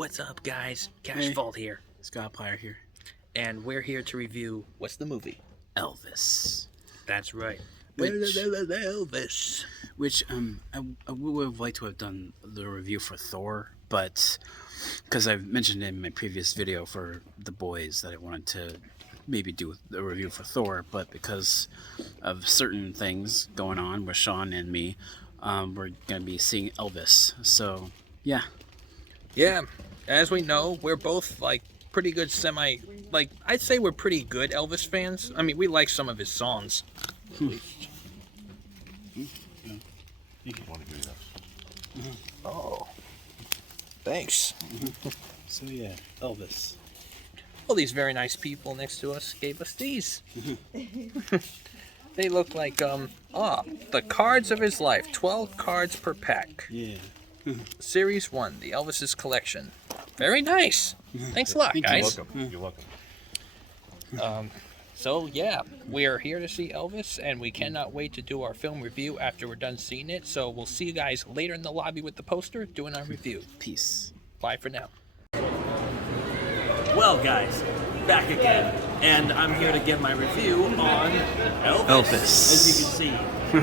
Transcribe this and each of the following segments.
What's up, guys? Cash Vault here. Scottiplier here. And we're here to review, what's the movie? Elvis. That's right. Elvis. Which, I would have liked to have done the review for Thor, but because I mentioned in my previous video for The Boys that I wanted to maybe do a review for Thor, but because of certain things going on with Sean and me, we're going to be seeing Elvis. So, yeah. Yeah, as we know, we're both, pretty good I'd say we're pretty good Elvis fans. I mean, we like some of his songs. At least. Oh, thanks. So, yeah, Elvis. All these very nice people next to us gave us these. They look like, the cards of his life. 12 cards per pack. Yeah. Series 1, the Elvis's collection. Very nice. Thanks a lot, guys. You're welcome. So, yeah, we are here to see Elvis, and we cannot wait to do our film review after we're done seeing it. So we'll see you guys later in the lobby with the poster doing our review. Peace. Bye for now. Well, guys, back again, and I'm here to give my review on Elvis. As you can see.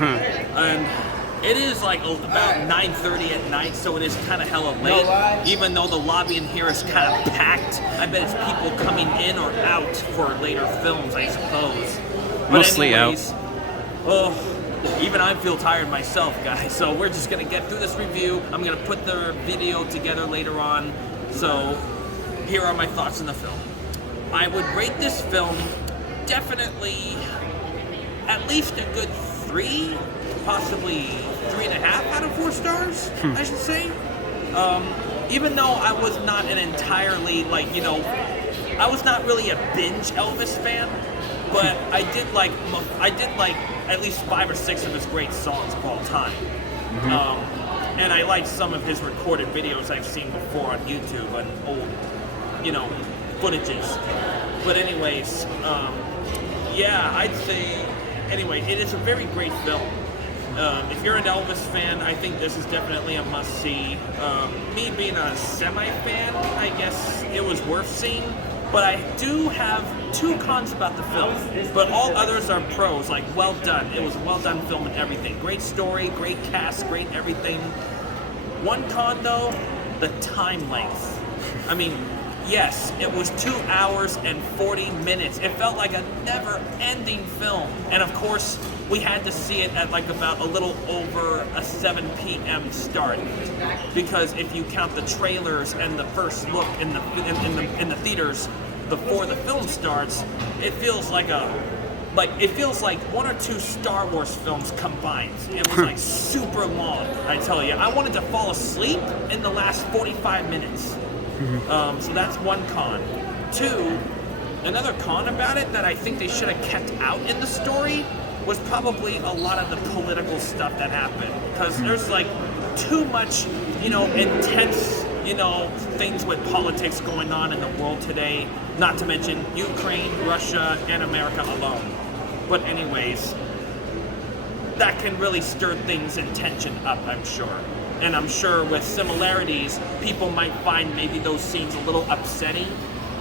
And it is about 9:30 at night, so it is kind of hella late. Even though the lobby in here is kind of packed, I bet it's people coming in or out for later films, I suppose. But Mostly anyways, even I feel tired myself, guys. So we're just gonna get through this review. I'm gonna put the video together later on. So here are my thoughts on the film. I would rate this film definitely at least a good 3, possibly 3.5 out of 4 stars, I should say. Even though I was not an entirely, I was not really a binge Elvis fan, but I did like at least 5 or 6 of his great songs of all time. And I liked some of his recorded videos I've seen before on YouTube and old, footages. But anyways, yeah, I'd say, anyway, it is a very great film. If you're an Elvis fan, I think this is definitely a must-see. Me being a semi-fan, I guess it was worth seeing. But I do have 2 cons about the film. But all others are pros, well done. It was a well-done film and everything. Great story, great cast, great everything. One con, though, the time length. I mean, yes, it was 2 hours and 40 minutes. It felt like a never-ending film. And of course, we had to see it at about a little over a 7 p.m. start. Because if you count the trailers and the first look in the theaters before the film starts, it feels like it feels like 1 or 2 Star Wars films combined. It was super long, I tell you. I wanted to fall asleep in the last 45 minutes. So that's one con. 2, another con about it that I think they should have kept out in the story was probably a lot of the political stuff that happened. Because there's too much, intense, things with politics going on in the world today. Not to mention Ukraine, Russia, and America alone. But anyways, that can really stir things and tension up, I'm sure. And I'm sure with similarities, people might find maybe those scenes a little upsetting.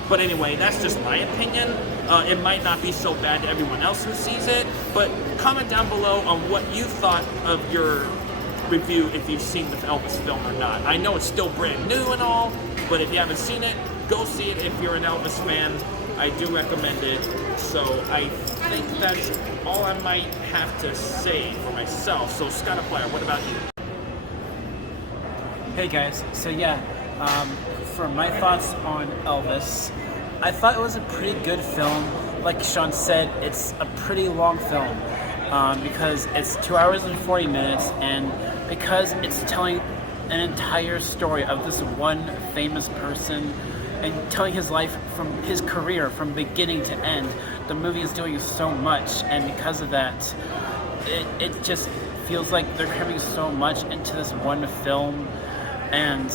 But anyway, that's just my opinion. It might not be so bad to everyone else who sees it. But comment down below on what you thought of your review if you've seen the Elvis film or not. I know it's still brand new and all, but if you haven't seen it, go see it if you're an Elvis fan. I do recommend it. So I think that's all I might have to say for myself. So Scottiplier, what about you? Hey guys, so yeah, for my thoughts on Elvis, I thought it was a pretty good film. Like Sean said, it's a pretty long film because it's 2 hours and 40 minutes, and because it's telling an entire story of this one famous person and telling his life from his career from beginning to end. The movie is doing so much, and because of that, it just feels like they're cramming so much into this one film. And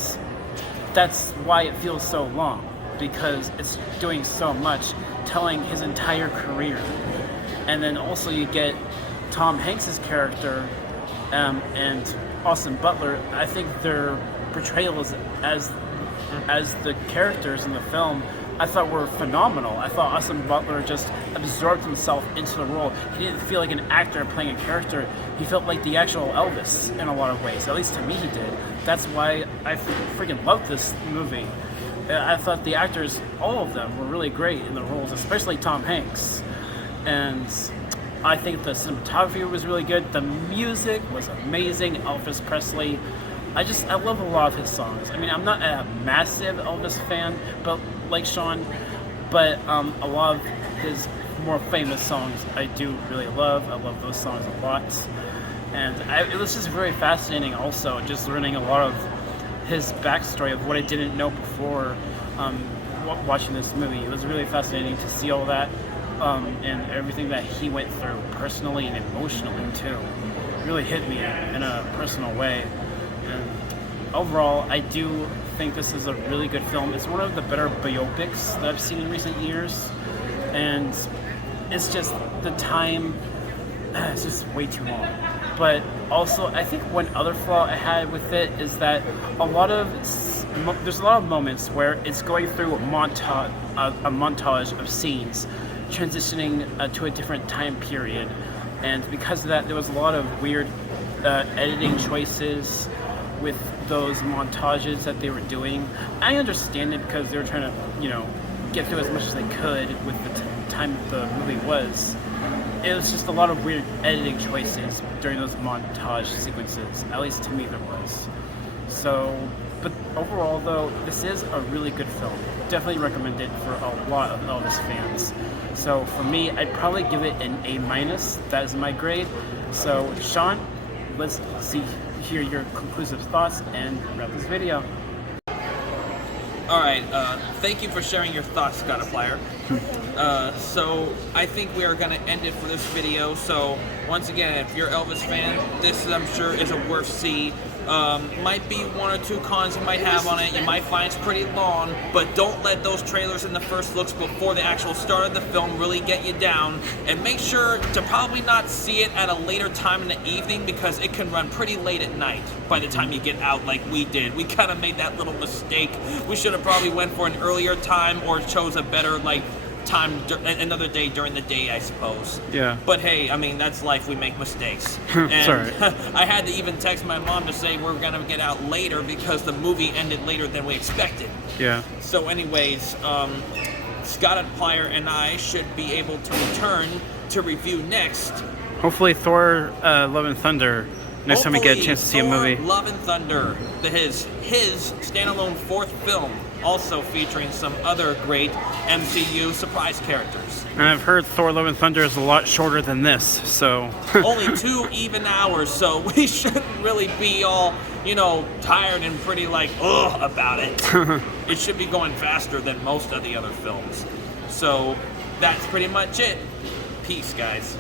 that's why it feels so long, because it's doing so much, telling his entire career. And then also you get Tom Hanks's character and Austin Butler. I think their portrayals as as the characters in the film, I thought were phenomenal. I thought Austin Butler just absorbed himself into the role. He didn't feel like an actor playing a character. He felt like the actual Elvis in a lot of ways. At least to me, he did. That's why I freaking loved this movie. I thought the actors, all of them, were really great in the roles, especially Tom Hanks. And I think the cinematography was really good. The music was amazing. Elvis Presley. I love a lot of his songs. I mean, I'm not a massive Elvis fan, but like Sean, but a lot of his more famous songs I do really love. I love those songs a lot. And it was just very fascinating also, just learning a lot of his backstory of what I didn't know before watching this movie. It was really fascinating to see all that and everything that he went through personally and emotionally too. It really hit me in a personal way. And overall, I do think this is a really good film. It's one of the better biopics that I've seen in recent years. And it's just the time, it's just way too long. But also, I think one other flaw I had with it is that there's a lot of moments where it's going through a montage of scenes transitioning to a different time period. And because of that, there was a lot of weird editing choices with those montages that they were doing. I understand it because they were trying to, get through as much as they could with the time the movie was. It was just a lot of weird editing choices during those montage sequences. At least to me there was. So, but overall though, this is a really good film. Definitely recommend it for a lot of Elvis fans. So for me, I'd probably give it an A-. That is my grade. So Sean, let's hear your conclusive thoughts and wrap this video. Alright, thank you for sharing your thoughts, Scottiplier. So, I think we are going to end it for this video. So, once again, if you're an Elvis fan, this, I'm sure, is a worth see. Might be one or two cons you might have on it. You might find it's pretty long, but don't let those trailers and the first looks before the actual start of the film really get you down. And make sure to probably not see it at a later time in the evening because it can run pretty late at night by the time you get out like we did. We kind of made that little mistake. We should have probably went for an earlier time or chose a better, time another day during the day, I suppose. Yeah. But hey, I mean, that's life. We make mistakes. And Sorry. I had to even text my mom to say we're gonna get out later because the movie ended later than we expected. Yeah. So anyways, Scottiplier and I should be able to return to review next. Hopefully Thor, Love and Thunder, next time we get a chance to see a movie. Thor, Love and Thunder, his standalone fourth film, also featuring some other great MCU surprise characters. And I've heard Thor, Love and Thunder is a lot shorter than this, so... Only 2 even hours, so we shouldn't really be all, tired and pretty ugh about it. It should be going faster than most of the other films. So, that's pretty much it. Peace, guys.